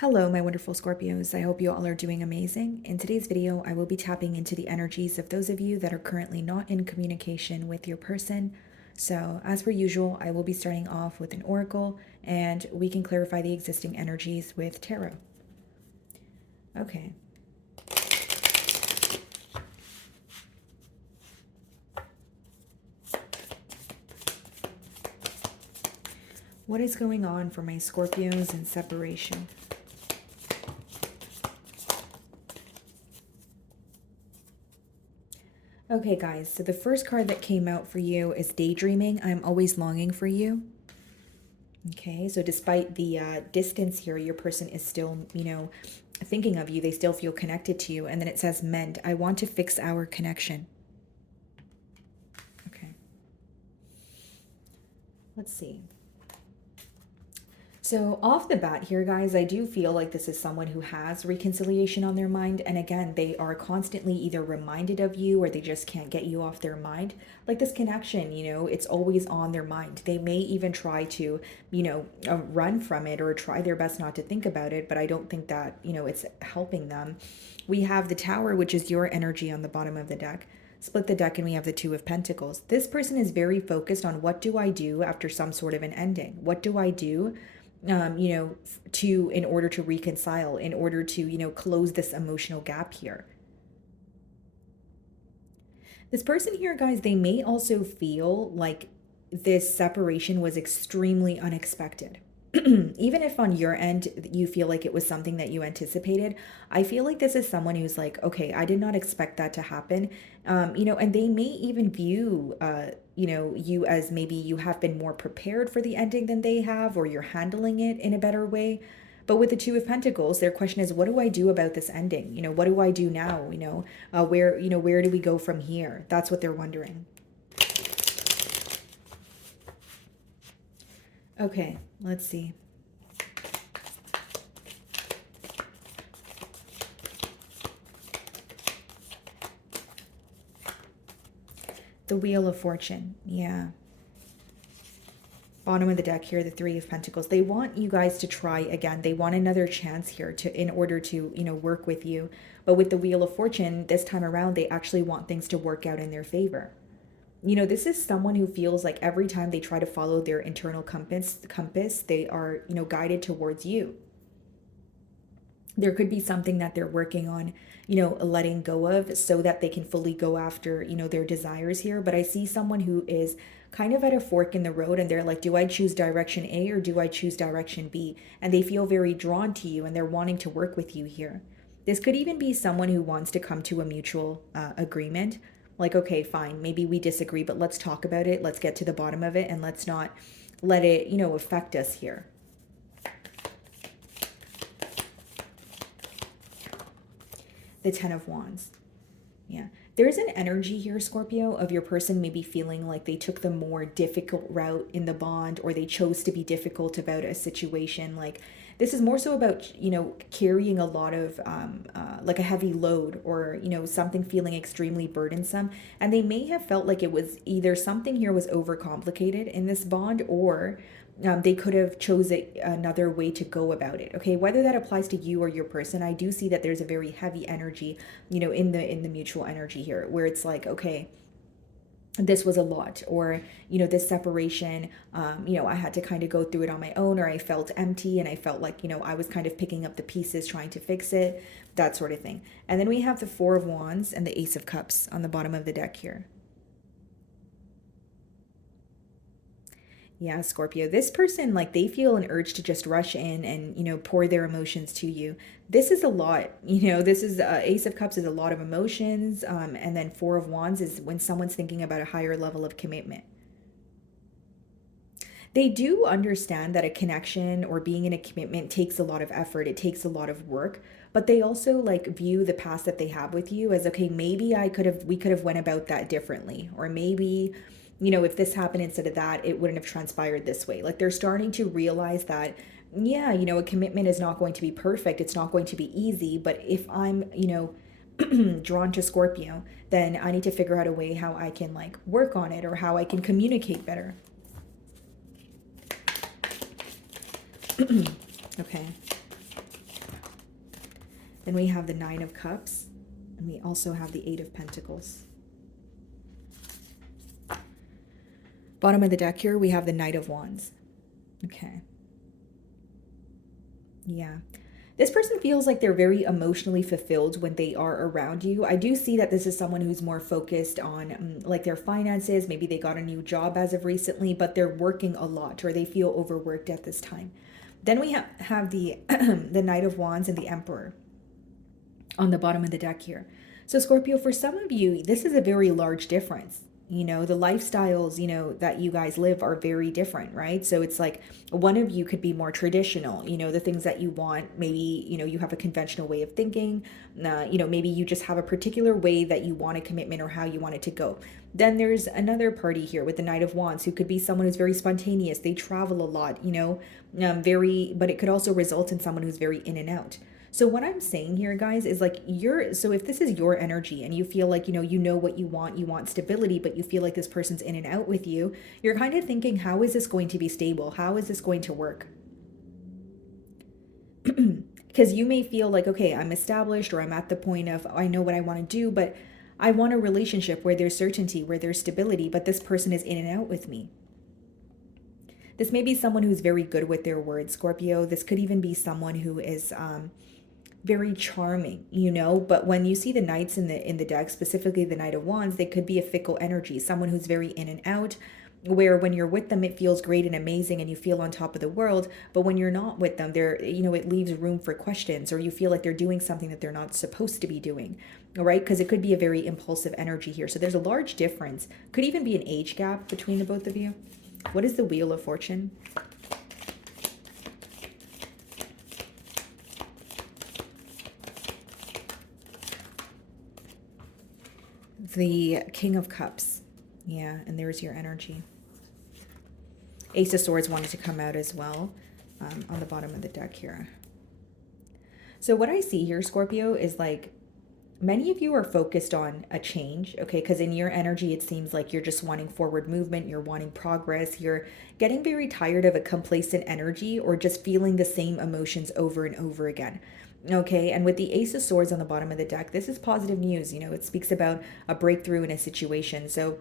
Hello, my wonderful Scorpios. I hope you all are doing amazing. In today's video, I will be tapping into the energies of those of you that are currently not in communication with your person. So, as per usual, I will be starting off with an oracle and we can clarify the existing energies with tarot. Okay. What is going on for my Scorpios in separation? Okay, guys, so the first card that came out for you is Daydreaming. I'm always longing for you. Okay, so despite the distance here, your person is still, thinking of you. They still feel connected to you. And then it says mend. I want to fix our connection. Okay. Let's see. So off the bat here, guys, I do feel like this is someone who has reconciliation on their mind. And again, they are constantly either reminded of you or they just can't get you off their mind. Like this connection, it's always on their mind. They may even try to, run from it or try their best not to think about it. But I don't think that, it's helping them. We have the Tower, which is your energy on the bottom of the deck. Split the deck and we have the Two of Pentacles. This person is very focused on what do I do after some sort of an ending? What do I do? In order to reconcile, in order to, close this emotional gap here. This person here, guys, they may also feel like this separation was extremely unexpected. Even if on your end you feel like it was something that you anticipated, I feel like this is someone who's like, okay, I did not expect that to happen. And they may even view, you as maybe you have been more prepared for the ending than they have, or you're handling it in a better way. But with the Two of Pentacles, their question is, what do I do about this ending? What do I do now? Where do we go from here? That's what they're wondering. Okay, let's see. The Wheel of Fortune. Yeah. Bottom of the deck here, the Three of Pentacles. They want you guys to try again. They want another chance here in order to, work with you. But with the Wheel of Fortune, this time around, they actually want things to work out in their favor. This is someone who feels like every time they try to follow their internal compass, they are, guided towards you. There could be something that they're working on, letting go of so that they can fully go after, their desires here. But I see someone who is kind of at a fork in the road and they're like, do I choose direction A or do I choose direction B? And they feel very drawn to you and they're wanting to work with you here. This could even be someone who wants to come to a mutual agreement. Like, okay, fine, maybe we disagree, but let's talk about it. Let's get to the bottom of it and let's not let it, affect us here. The Ten of Wands. Yeah. There's an energy here, Scorpio, of your person maybe feeling like they took the more difficult route in the bond or they chose to be difficult about a situation. Like this is more so about, carrying a lot of like a heavy load or, something feeling extremely burdensome. And they may have felt like it was either something here was overcomplicated in this bond or they could have chosen another way to go about it. Okay, whether that applies to you or your person, I do see that there's a very heavy energy, in the mutual energy here, where it's like, okay, this was a lot, or this separation, I had to kind of go through it on my own, or I felt empty and I felt like I was kind of picking up the pieces trying to fix it, that sort of thing. And then we have the Four of Wands and the Ace of Cups on the bottom of the deck here. Yeah, Scorpio, this person, like they feel an urge to just rush in and, pour their emotions to you. This is a lot, this is Ace of Cups is a lot of emotions. And then Four of Wands is when someone's thinking about a higher level of commitment. They do understand that a connection or being in a commitment takes a lot of effort. It takes a lot of work, but they also like view the past that they have with you as, okay, maybe we could have went about that differently. Or maybe, if this happened instead of that, it wouldn't have transpired this way. Like they're starting to realize that, yeah, a commitment is not going to be perfect. It's not going to be easy. But if I'm, drawn to Scorpio, then I need to figure out a way how I can like work on it or how I can communicate better. Okay. Then we have the Nine of Cups, and we also have the Eight of Pentacles. Bottom of the deck here, we have the Knight of Wands. Okay. Yeah. This person feels like they're very emotionally fulfilled when they are around you. I do see that this is someone who's more focused on like their finances. Maybe they got a new job as of recently, but they're working a lot or they feel overworked at this time. Then we have the the Knight of Wands and the Emperor on the bottom of the deck here. So Scorpio, for some of you, this is a very large difference. You know, the lifestyles, you know, that you guys live are very different, right? So it's like one of you could be more traditional, you know, the things that you want. Maybe, you know, you have a conventional way of thinking. You know, maybe you just have a particular way that you want a commitment or how you want it to go. Then there's another party here with the Knight of Wands who could be someone who's very spontaneous. They travel a lot, you know, but it could also result in someone who's very in and out. So what I'm saying here, guys, is like so if this is your energy and you feel like, you know what you want stability, but you feel like this person's in and out with you, you're kind of thinking, how is this going to be stable? How is this going to work? Because you may feel like, okay, I'm established or I'm at the point of, I know what I want to do, but I want a relationship where there's certainty, where there's stability, but this person is in and out with me. This may be someone who's very good with their words, Scorpio. This could even be someone who is very charming, you know, but when you see the knights in the deck, specifically the Knight of Wands, they could be a fickle energy, someone who's very in and out, where when you're with them it feels great and amazing and you feel on top of the world, but when you're not with them, they're, you know, it leaves room for questions, or you feel like they're doing something that they're not supposed to be doing. All right, because it could be a very impulsive energy here. So there's a large difference, could even be an age gap between the both of you. What is the Wheel of Fortune? The King of Cups. Yeah, and there's your energy. Ace of Swords wanted to come out as well on the bottom of the deck here. So what I see here, Scorpio, is like many of you are focused on a change, okay? Because in your energy, it seems like you're just wanting forward movement, you're wanting progress, you're getting very tired of a complacent energy or just feeling the same emotions over and over again. Okay, and with the Ace of Swords on the bottom of the deck, this is positive news. You know, it speaks about a breakthrough in a situation. So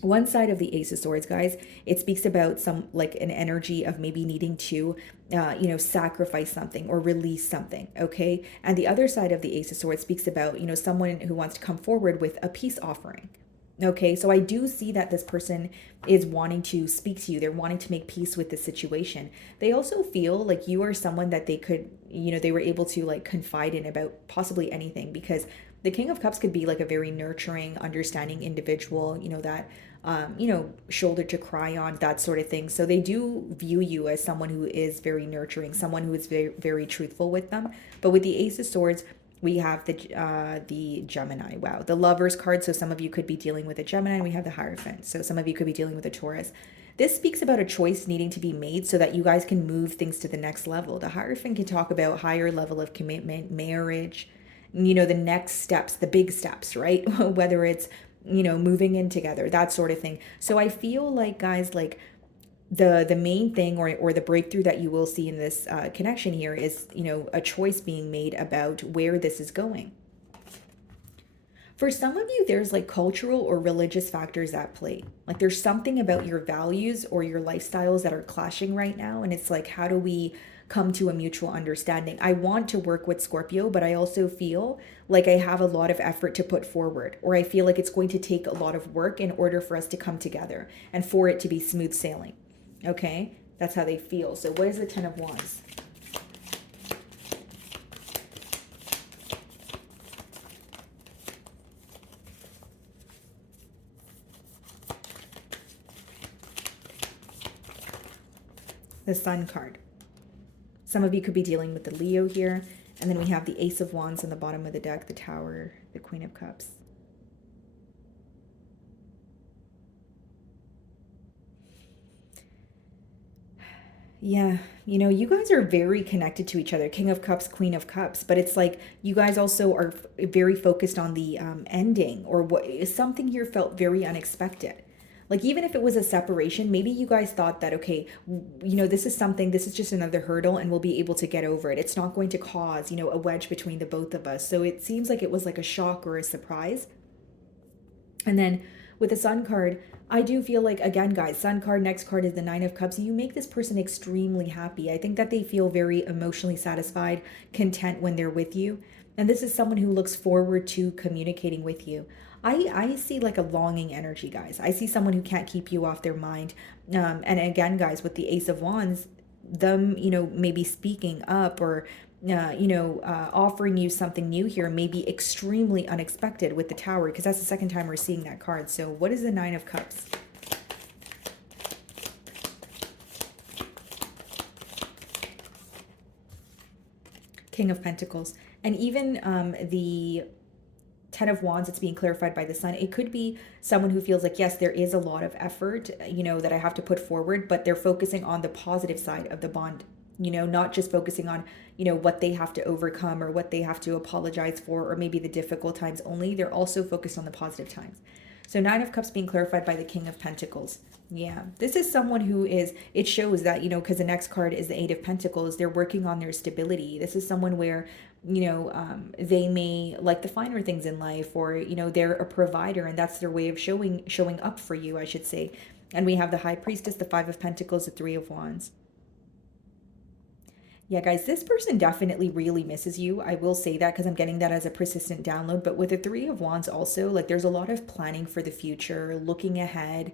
one side of the Ace of Swords, guys, it speaks about some like an energy of maybe needing to, you know, sacrifice something or release something. Okay, and the other side of the Ace of Swords speaks about, you know, someone who wants to come forward with a peace offering. Okay, so I do see that this person is wanting to speak to you. They're wanting to make peace with the situation. They also feel like you are someone that they could, you know, they were able to like confide in about possibly anything, because the King of Cups could be like a very nurturing, understanding individual, you know, that, you know, shoulder to cry on, that sort of thing. So they do view you as someone who is very nurturing, someone who is very, very truthful with them. But with the Ace of Swords, we have the Gemini. Wow, the Lovers card. So some of you could be dealing with a Gemini, and we have the Hierophant. So some of you could be dealing with a Taurus. This speaks about a choice needing to be made so that you guys can move things to the next level. The Hierophant can talk about higher level of commitment, marriage, you know, the next steps, the big steps, right? Whether it's, you know, moving in together, that sort of thing. So I feel like, guys, like the main thing or the breakthrough that you will see in this connection here is, you know, a choice being made about where this is going. For some of you, there's like cultural or religious factors at play. Like there's something about your values or your lifestyles that are clashing right now. And it's like, how do we come to a mutual understanding? I want to work with Scorpio, but I also feel like I have a lot of effort to put forward, or I feel like it's going to take a lot of work in order for us to come together and for it to be smooth sailing. Okay, that's how they feel. So what is the Ten of Wands? The Sun card. Some of you could be dealing with the Leo here. And then we have the Ace of Wands on the bottom of the deck, the Tower, the Queen of Cups. Yeah, you know, you guys are very connected to each other. King of Cups, Queen of Cups. But it's like you guys also are very focused on the ending, or what is something here felt very unexpected. Like, even if it was a separation, maybe you guys thought that, okay, this is something, this is just another hurdle and we'll be able to get over it. It's not going to cause, a wedge between the both of us. So it seems like it was like a shock or a surprise. And then with the Sun card, I do feel like, again, guys, Sun card, next card is the Nine of Cups. You make this person extremely happy. I think that they feel very emotionally satisfied, content when they're with you. And this is someone who looks forward to communicating with you. I see like a longing energy, guys. I see someone who can't keep you off their mind. And again, guys, with the Ace of Wands, them, maybe speaking up or offering you something new here may be extremely unexpected with the Tower, because that's the second time we're seeing that card. So what is the Nine of Cups? King of Pentacles. And even the Ten of Wands, it's being clarified by the Sun. It could be someone who feels like, yes, there is a lot of effort, that I have to put forward, but they're focusing on the positive side of the bond, not just focusing on, what they have to overcome or what they have to apologize for, or maybe the difficult times only. They're also focused on the positive times. So Nine of Cups being clarified by the King of Pentacles. Yeah, this is someone who is, it shows that, because the next card is the Eight of Pentacles, they're working on their stability. This is someone where, they may like the finer things in life, or, they're a provider and that's their way of showing up for you, I should say. And we have the High Priestess, the Five of Pentacles, the Three of Wands. Yeah, guys, this person definitely really misses you. I will say that because I'm getting that as a persistent download. But with the Three of Wands also, like, there's a lot of planning for the future, looking ahead,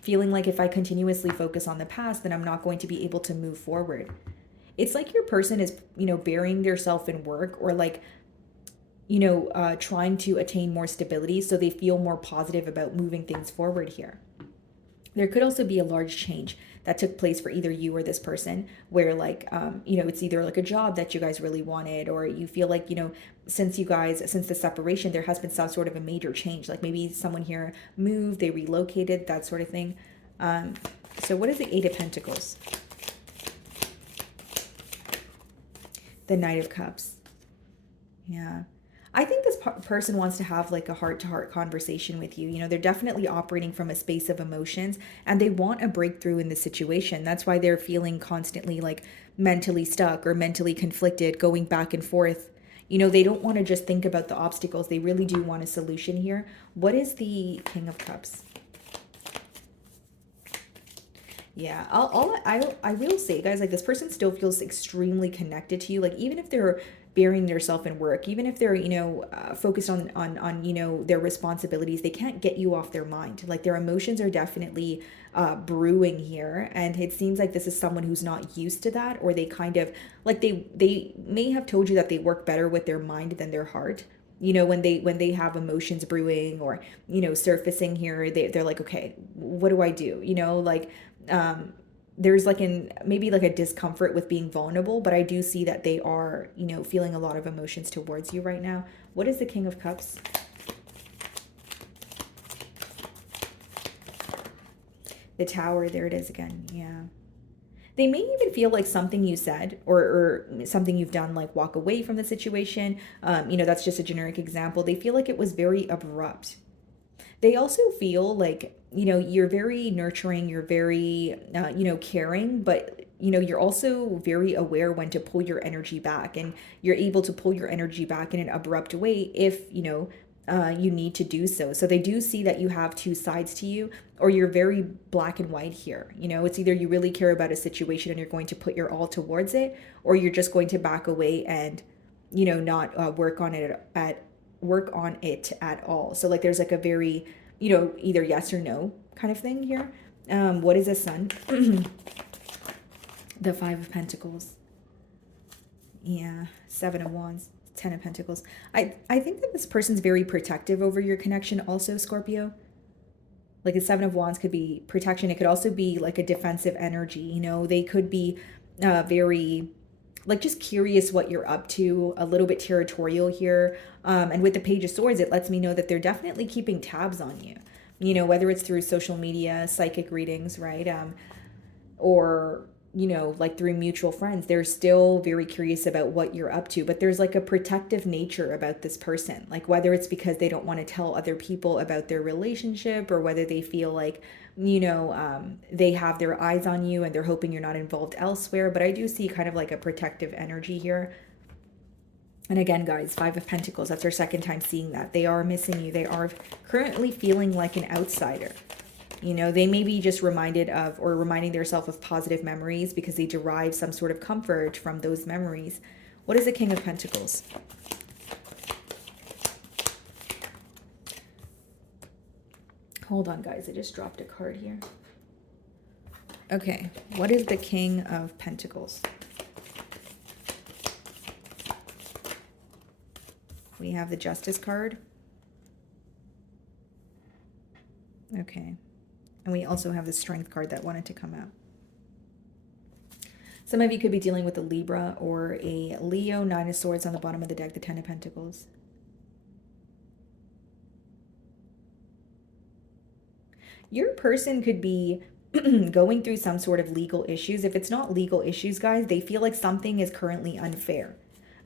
feeling like if I continuously focus on the past, then I'm not going to be able to move forward. It's like your person is, burying themselves in work, or like, trying to attain more stability so they feel more positive about moving things forward here. There could also be a large change that took place for either you or this person, where like, it's either like a job that you guys really wanted, or you feel like, since the separation, there has been some sort of a major change. Like maybe someone here moved, they relocated, that sort of thing. So what is the Eight of Pentacles? The Knight of Cups. Yeah. I think this person wants to have like a heart-to-heart conversation with you. They're definitely operating from a space of emotions, and they want a breakthrough in the situation. That's why they're feeling constantly like mentally stuck or mentally conflicted, going back and forth. They don't want to just think about the obstacles. They really do want a solution here. What is the King of Cups? Yeah, I will say, guys, like this person still feels extremely connected to you. Like even if they're burying themselves in work, even if they're focused on their responsibilities, they can't get you off their mind. Like their emotions are definitely brewing here, and it seems like this is someone who's not used to that, or they kind of like they may have told you that they work better with their mind than their heart. When they have emotions brewing or surfacing here, they're like, okay, what do I do? Like there's like maybe like a discomfort with being vulnerable, but I do see that they are feeling a lot of emotions towards you right now. What is the King of Cups? The Tower, there it is again. Yeah, they may even feel like something you said or something you've done, like walk away from the situation. That's just a generic example. They feel like it was very abrupt. They also feel like, you're very nurturing, you're very, caring, but, you're also very aware when to pull your energy back, and you're able to pull your energy back in an abrupt way if, you need to do so. So they do see that you have two sides to you, or you're very black and white here. It's either you really care about a situation and you're going to put your all towards it, or you're just going to back away and, not work on it at all. So like there's like a very, either yes or no kind of thing here. What is the Sun? The Five of Pentacles. Yeah, Seven of Wands, Ten of Pentacles. I think that this person's very protective over your connection also, Scorpio. Like the Seven of Wands could be protection. It could also be like a defensive energy. They could be very like just curious what you're up to, a little bit territorial here. And with the Page of Swords, it lets me know that they're definitely keeping tabs on you. Whether it's through social media, psychic readings, right? Or like through mutual friends, they're still very curious about what you're up to. But there's like a protective nature about this person, like whether it's because they don't want to tell other people about their relationship, or whether they feel like, they have their eyes on you and they're hoping you're not involved elsewhere. But I do see kind of like a protective energy here. And again, guys, Five of Pentacles, that's our second time seeing that. They are missing you. They are currently feeling like an outsider. They may be just reminded of or reminding themselves of positive memories because they derive some sort of comfort from those memories. What is the King of Pentacles? Hold on, guys. I just dropped a card here. Okay. What is the King of Pentacles? We have the Justice card. Okay. And we also have the Strength card that wanted to come out. Some of you could be dealing with a Libra or a Leo. Nine of Swords on the bottom of the deck, the Ten of Pentacles. Your person could be going through some sort of legal issues. If it's not legal issues, guys, they feel like something is currently unfair.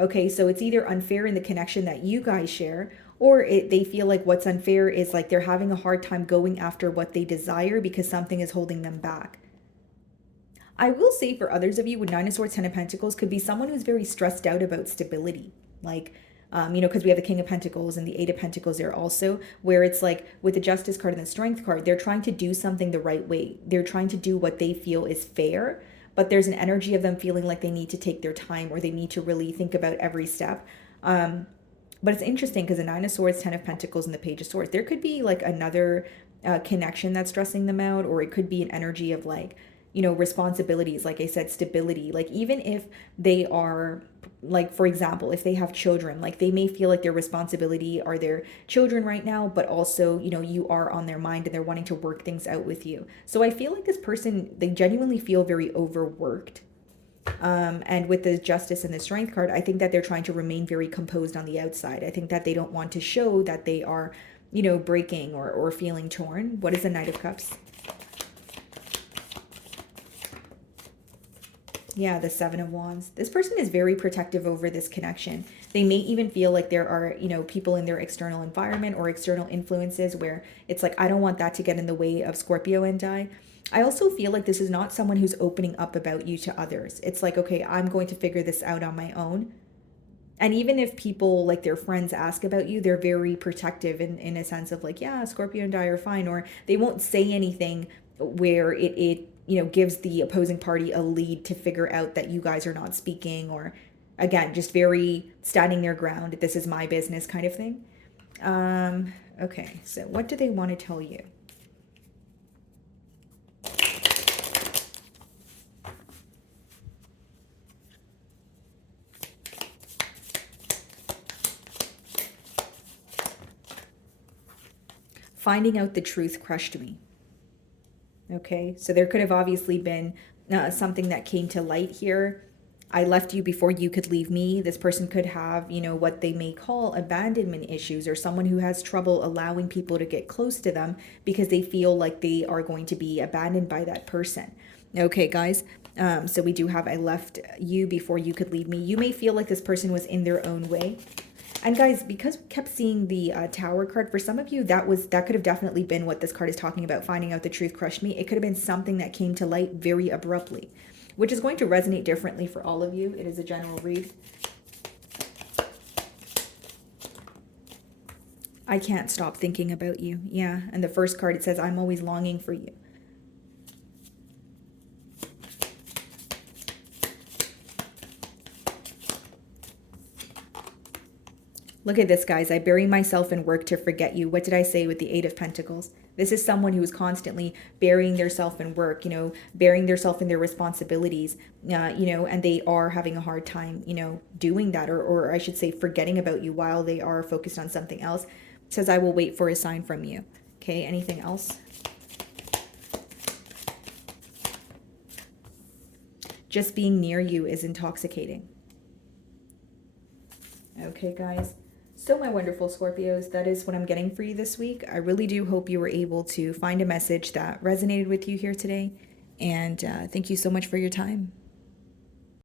Okay, so it's either unfair in the connection that you guys share, or they feel like what's unfair is like they're having a hard time going after what they desire because something is holding them back. I will say for others of you with Nine of Swords, Ten of Pentacles, could be someone who's very stressed out about stability. Like, because we have the King of Pentacles and the Eight of Pentacles there also, where it's like with the Justice card and the Strength card, they're trying to do something the right way. They're trying to do what they feel is fair, but there's an energy of them feeling like they need to take their time or they need to really think about every step. But it's interesting because the Nine of Swords, Ten of Pentacles, and the Page of Swords, there could be like another connection that's stressing them out, or it could be an energy of like, responsibilities, like I said, stability. Like even if they are, like, for example, if they have children, like they may feel like their responsibility are their children right now, but also, you are on their mind and they're wanting to work things out with you. So I feel like this person, they genuinely feel very overworked. And with the Justice and the Strength card, I think that they're trying to remain very composed on the outside. I think that they don't want to show that they are, breaking or feeling torn. What is the Knight of Cups? Yeah, the Seven of Wands. This person is very protective over this connection. They may even feel like there are, people in their external environment or external influences where it's like, I don't want that to get in the way of Scorpio and I also feel like this is not someone who's opening up about you to others. It's like, okay, I'm going to figure this out on my own. And even if people, like their friends, ask about you, they're very protective in a sense of like, yeah, Scorpio and I are fine. Or they won't say anything where it gives the opposing party a lead to figure out that you guys are not speaking, or again, just very standing their ground. This is my business kind of thing. Okay, so what do they want to tell you? Finding out the truth crushed me. Okay, so there could have obviously been something that came to light here. I left you before you could leave me. This person could have, what they may call abandonment issues, or someone who has trouble allowing people to get close to them because they feel like they are going to be abandoned by that person. Okay, guys. So we do have, I left you before you could leave me. You may feel like this person was in their own way. And guys, because we kept seeing the Tower card, for some of you, that could have definitely been what this card is talking about, finding out the truth crushed me. It could have been something that came to light very abruptly, which is going to resonate differently for all of you. It is a general read. I can't stop thinking about you. Yeah, and the first card, it says, I'm always longing for you. Look at this, guys. I bury myself in work to forget you. What did I say with the Eight of Pentacles? This is someone who is constantly burying themselves in work, burying themselves in their responsibilities, and they are having a hard time, doing that, or I should say forgetting about you while they are focused on something else. It says, I will wait for a sign from you. Okay, anything else? Just being near you is intoxicating. Okay, guys. So my wonderful Scorpios, that is what I'm getting for you this week. I really do hope you were able to find a message that resonated with you here today. And thank you so much for your time.